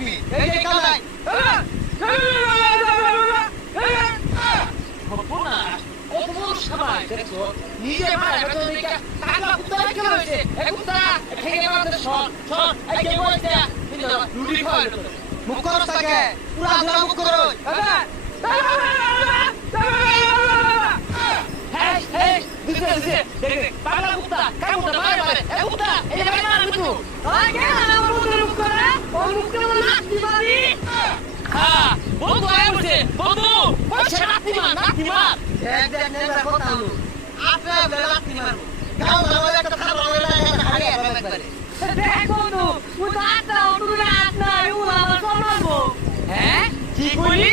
করবি এই যে কালাই না কত বড় সবাই দেখো নিজে মারা বেতন দিকে টাকা কুত্তা কি হইছে এ কুত্তা ঠেকে মারতে শট শট এই কে বলছে কিন্তু রুটি খাওয়ার মুখ করস থাকে পুরা ধরা মুখ করো হ্যাঁ হ্যাঁ দিছে দিছে দেখ দেখ পাগলা কুত্তা কাম কুত্তা মারে মারে এ কুত্তা এই যে মারা কিন্তু ওই কে আমার মুখে মুখ করে ও মুখে নাচি মারি হ্যাঁ বন্ধু আয় বলছে বন্ধু ওই নাতি মার দেখ দেখ নেতা কথা হলো আপনি লাতি মারবো গাও গাওলে একটা খাবার হলো না হারিয়ে যাবে একবারে দেখ বন্ধু ও তো আটটা ও তুই আট না ও আমার সামলাবো হ্যাঁ কি কইলি